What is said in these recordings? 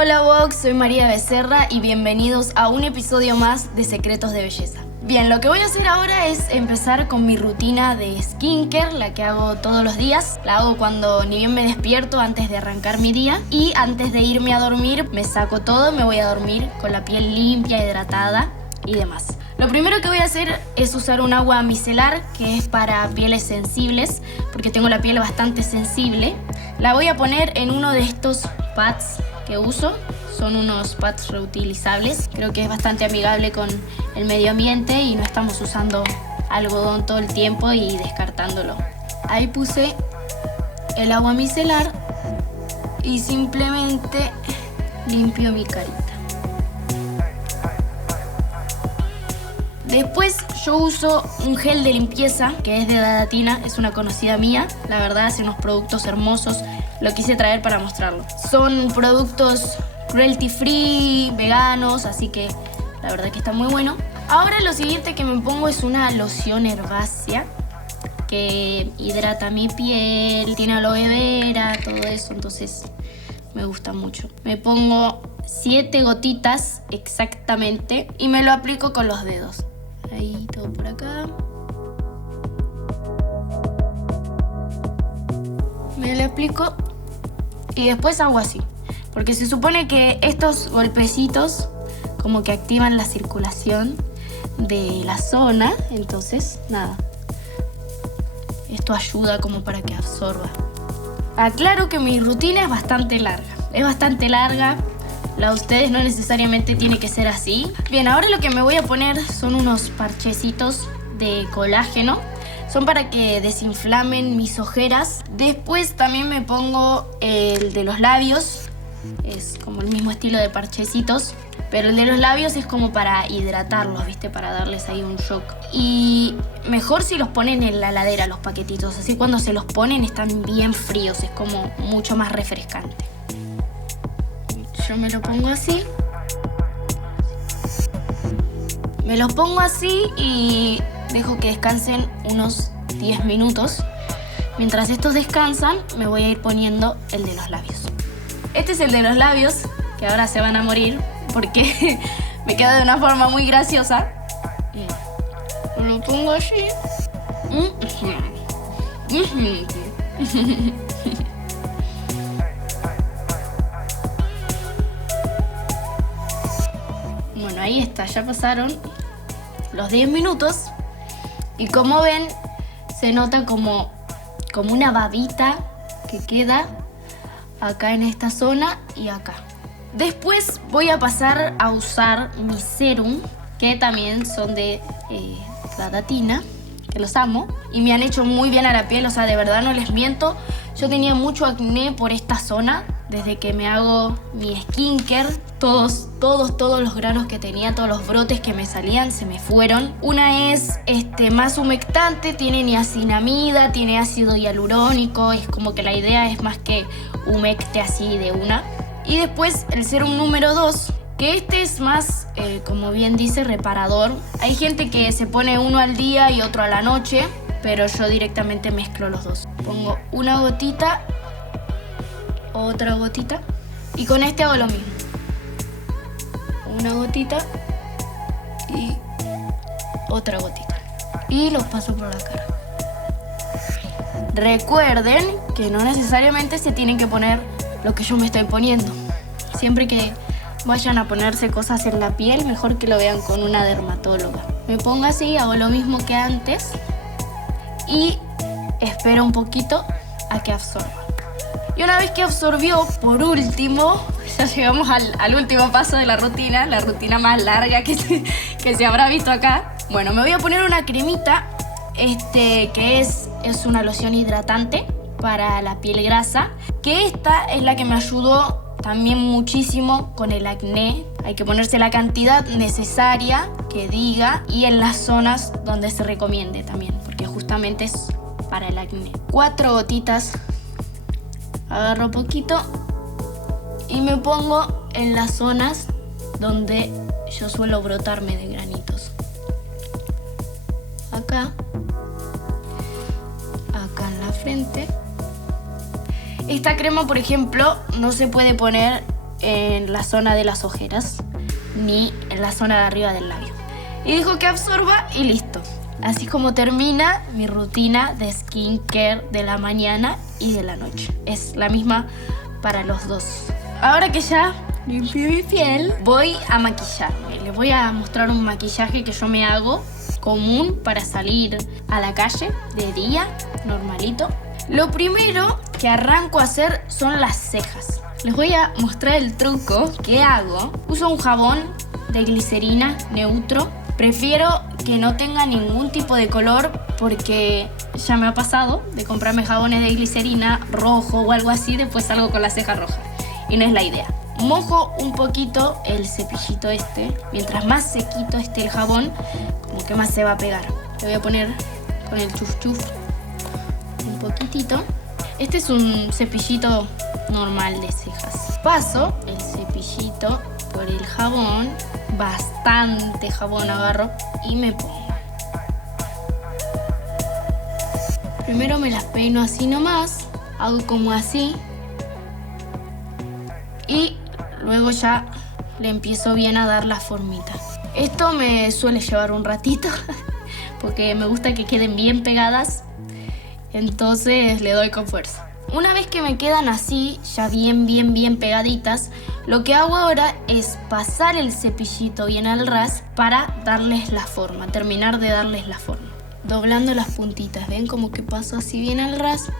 Hola Vox, soy María Becerra y bienvenidos a un episodio más de Secretos de Belleza. Bien, lo que voy a hacer ahora es empezar con mi rutina de skincare, la que hago todos los días. La hago cuando ni bien me despierto, antes de arrancar mi día. Y antes de irme a dormir, me saco todo, me voy a dormir con la piel limpia, hidratada y demás. Lo primero que voy a hacer es usar un agua micelar, que es para pieles sensibles, porque tengo la piel bastante sensible. La voy a poner en uno de estos pads que uso. Son unos pads reutilizables. Creo que es bastante amigable con el medio ambiente y no estamos usando algodón todo el tiempo y descartándolo. Ahí puse el agua micelar y simplemente limpio mi carita. Después yo uso un gel de limpieza que es de Dadatina, es una conocida mía. La verdad hace unos productos hermosos, lo quise traer para mostrarlo. Son productos cruelty free, veganos, así que la verdad que está muy bueno. Ahora lo siguiente que me pongo es una loción herbácea que hidrata mi piel, tiene aloe vera, todo eso, entonces me gusta mucho. Me pongo 7 gotitas exactamente y me lo aplico con los dedos. Ahí, todo por acá. Me lo aplico y después hago así. Porque se supone que estos golpecitos como que activan la circulación de la zona. Entonces, nada. Esto ayuda como para que absorba. Aclaro que mi rutina es bastante larga. Es bastante larga. La de ustedes no necesariamente tiene que ser así. Bien, ahora lo que me voy a poner son unos parchecitos de colágeno. Son para que desinflamen mis ojeras. Después también me pongo el de los labios. Es como el mismo estilo de parchecitos. Pero el de los labios es como para hidratarlos, ¿viste? Para darles ahí un shock. Y mejor si los ponen en la heladera los paquetitos. Así cuando se los ponen están bien fríos. Es como mucho más refrescante. Yo me lo pongo así. Me los pongo así y dejo que descansen unos 10 minutos. Mientras estos descansan, me voy a ir poniendo el de los labios. Este es el de los labios, que ahora se van a morir porque me queda de una forma muy graciosa. Me lo pongo así. Bueno, ahí está, ya pasaron los 10 minutos y como ven, se nota como una babita que queda acá en esta zona y acá. Después voy a pasar a usar mi serum, que también son de Dadatina, que los amo y me han hecho muy bien a la piel, o sea, de verdad no les miento. Yo tenía mucho acné por esta zona. Desde que me hago mi skincare, todos los granos que tenía, todos los brotes que me salían, se me fueron. Una es más humectante, tiene niacinamida, tiene ácido hialurónico. Es como que la idea es más que humecte así de una. Y después el serum número 2, que este es más, como bien dice, reparador. Hay gente que se pone uno al día y otro a la noche, pero yo directamente mezclo los dos. Pongo una gotita, otra gotita y con este hago lo mismo. Una gotita y otra gotita y los paso por la cara. Recuerden que no necesariamente se tienen que poner lo que yo me estoy poniendo. Siempre que vayan a ponerse cosas en la piel, mejor que lo vean con una dermatóloga. Me pongo así, hago lo mismo que antes y espero un poquito a que absorba. Y una vez que absorbió, por último, ya llegamos al último paso de la rutina más larga que se habrá visto acá. Bueno, me voy a poner una cremita, que es una loción hidratante para la piel grasa, que esta es la que me ayudó también muchísimo con el acné. Hay que ponerse la cantidad necesaria que diga y en las zonas donde se recomiende también, porque justamente es para el acné. 4 gotitas. Agarro poquito y me pongo en las zonas donde yo suelo brotarme de granitos. Acá en la frente. Esta crema, por ejemplo, no se puede poner en la zona de las ojeras ni en la zona de arriba del labio. Y dejo que absorba y listo. Así como termina mi rutina de skincare de la mañana y de la noche. Es la misma para los dos. Ahora que ya limpié mi piel, voy a maquillarme. Les voy a mostrar un maquillaje que yo me hago común para salir a la calle de día, normalito. Lo primero que arranco a hacer son las cejas. Les voy a mostrar el truco que hago. Uso un jabón de glicerina neutro. Prefiero que no tenga ningún tipo de color porque ya me ha pasado de comprarme jabones de glicerina rojo o algo así, después salgo con la ceja roja y no es la idea. Mojo un poquito el cepillito este. Mientras más sequito esté el jabón, como que más se va a pegar. Le voy a poner con el chuf chuf un poquitito. Este es un cepillito normal de cejas. Paso el cepillito por el jabón. Bastante jabón agarro y me pongo. Primero me las peino así nomás. Hago como así. Y luego ya le empiezo bien a dar la formita. Esto me suele llevar un ratito porque me gusta que queden bien pegadas. Entonces le doy con fuerza. Una vez que me quedan así, ya bien pegaditas, lo que hago ahora es pasar el cepillito bien al ras para darles la forma, terminar de darles la forma. Doblando las puntitas, ¿ven? Como que paso así bien al ras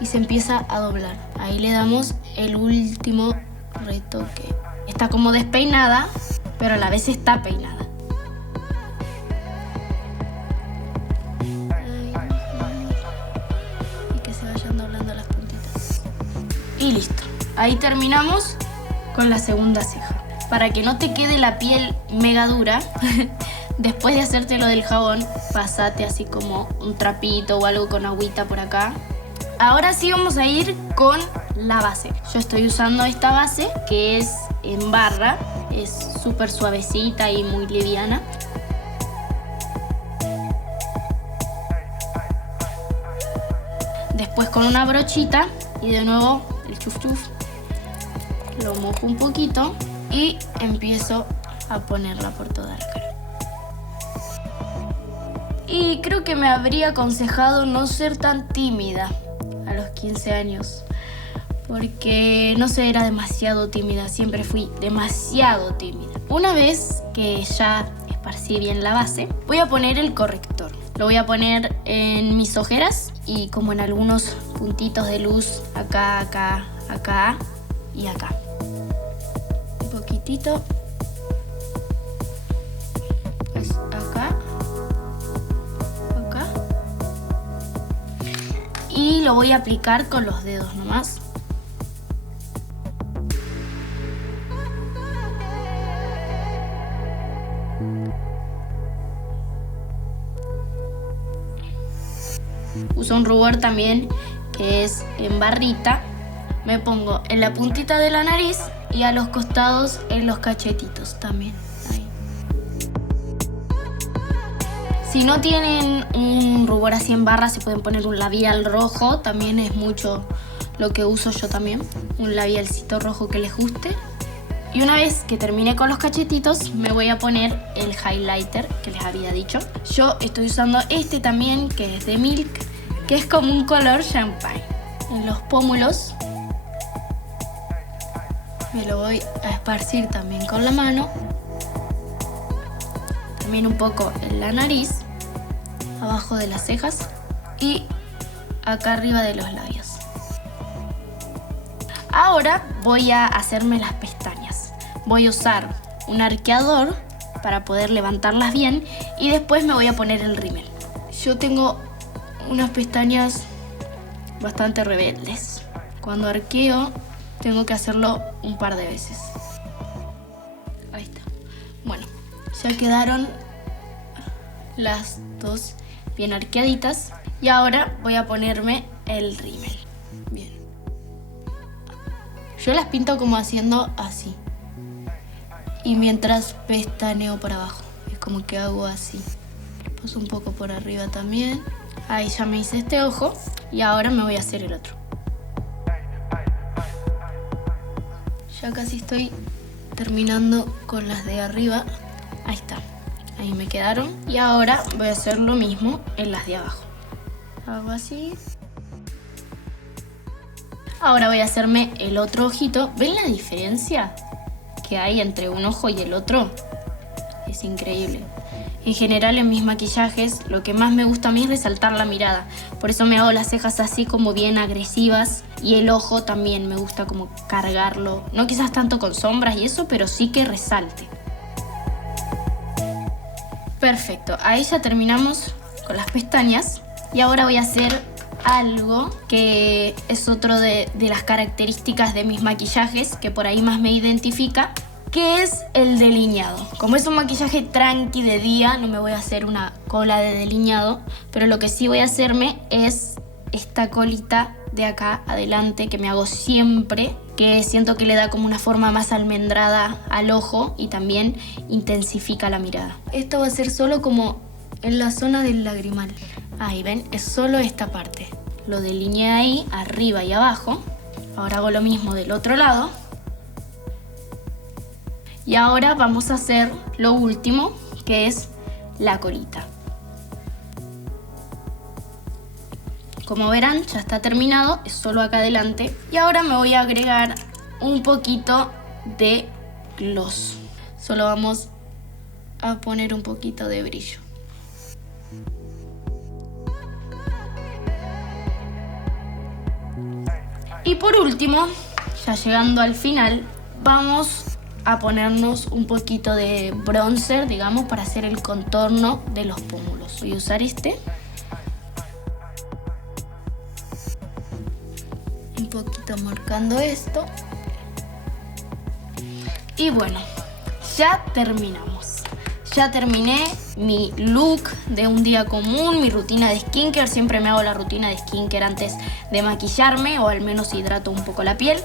y se empieza a doblar. Ahí le damos el último retoque. Está como despeinada, pero a la vez está peinada. Y listo. Ahí terminamos con la segunda ceja. Para que no te quede la piel mega dura, después de hacerte lo del jabón, pasate así como un trapito o algo con agüita por acá. Ahora sí vamos a ir con la base. Yo estoy usando esta base que es en barra. Es súper suavecita y muy liviana. Después con una brochita y de nuevo el chuf chuf, lo mojo un poquito y empiezo a ponerla por toda la cara. Y creo que me habría aconsejado no ser tan tímida a los 15 años, porque no sé, era demasiado tímida, siempre fui demasiado tímida. Una vez que ya esparcí bien la base, voy a poner el corrector. Lo voy a poner en mis ojeras y como en algunos puntitos de luz, acá, acá, acá y acá. Un poquitito. Pues acá. Acá. Y lo voy a aplicar con los dedos nomás. Uso un rubor también que es en barrita. Me pongo en la puntita de la nariz y a los costados en los cachetitos también. Ahí. Si no tienen un rubor así en barra, se pueden poner un labial rojo. También es mucho lo que uso yo también. Un labialcito rojo que les guste. Y una vez que termine con los cachetitos, me voy a poner el highlighter que les había dicho. Yo estoy usando este también, que es de Milk, que es como un color champagne. En los pómulos me lo voy a esparcir también con la mano. También un poco en la nariz, abajo de las cejas y acá arriba de los labios. Ahora voy a hacerme las pestañas. Voy a usar un arqueador para poder levantarlas bien y después me voy a poner el rímel. Yo tengo unas pestañas bastante rebeldes. Cuando arqueo tengo que hacerlo un par de veces. Ahí está. Bueno, ya quedaron las dos bien arqueaditas y ahora voy a ponerme el rímel. Bien. Yo las pinto como haciendo así. Y mientras pestaneo por abajo. Es como que hago así. Paso un poco por arriba también. Ahí ya me hice este ojo. Y ahora me voy a hacer el otro. Ya casi estoy terminando con las de arriba. Ahí está. Ahí me quedaron. Y ahora voy a hacer lo mismo en las de abajo. Hago así. Ahora voy a hacerme el otro ojito. ¿Ven la diferencia que hay entre un ojo y el otro? Es increíble. En general en mis maquillajes lo que más me gusta a mí es resaltar la mirada. Por eso me hago las cejas así como bien agresivas. Y el ojo también me gusta como cargarlo. No quizás tanto con sombras y eso, pero sí que resalte. Perfecto, ahí ya terminamos con las pestañas. Y ahora voy a hacer algo que es otro de las características de mis maquillajes, que por ahí más me identifica, que es el delineado. Como es un maquillaje tranqui de día, no me voy a hacer una cola de delineado, pero lo que sí voy a hacerme es esta colita de acá adelante que me hago siempre, que siento que le da como una forma más almendrada al ojo y también intensifica la mirada. Esto va a ser solo como en la zona del lagrimal. Ahí ven, es solo esta parte. Lo delineé ahí, arriba y abajo. Ahora hago lo mismo del otro lado. Y ahora vamos a hacer lo último, que es la colita. Como verán, ya está terminado, es solo acá adelante. Y ahora me voy a agregar un poquito de gloss. Solo vamos a poner un poquito de brillo. Y por último, ya llegando al final, vamos a ponernos un poquito de bronzer, digamos, para hacer el contorno de los pómulos. Voy a usar este. Un poquito marcando esto. Y bueno, ya terminamos. Ya terminé mi look de un día común, mi rutina de skincare. Siempre me hago la rutina de skincare antes de maquillarme, o al menos hidrato un poco la piel.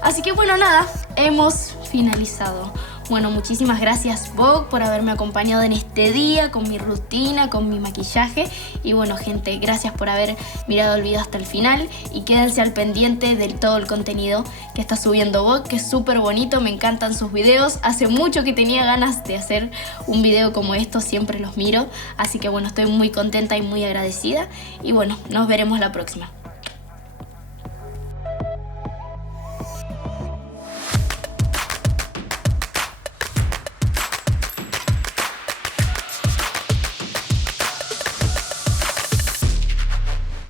Así que bueno, nada, hemos finalizado. Bueno, muchísimas gracias Vogue por haberme acompañado en este día con mi rutina, con mi maquillaje. Y bueno, gente, gracias por haber mirado el video hasta el final. Y quédense al pendiente de todo el contenido que está subiendo Vogue, que es súper bonito, me encantan sus videos. Hace mucho que tenía ganas de hacer un video como estos, siempre los miro. Así que bueno, estoy muy contenta y muy agradecida. Y bueno, nos veremos la próxima.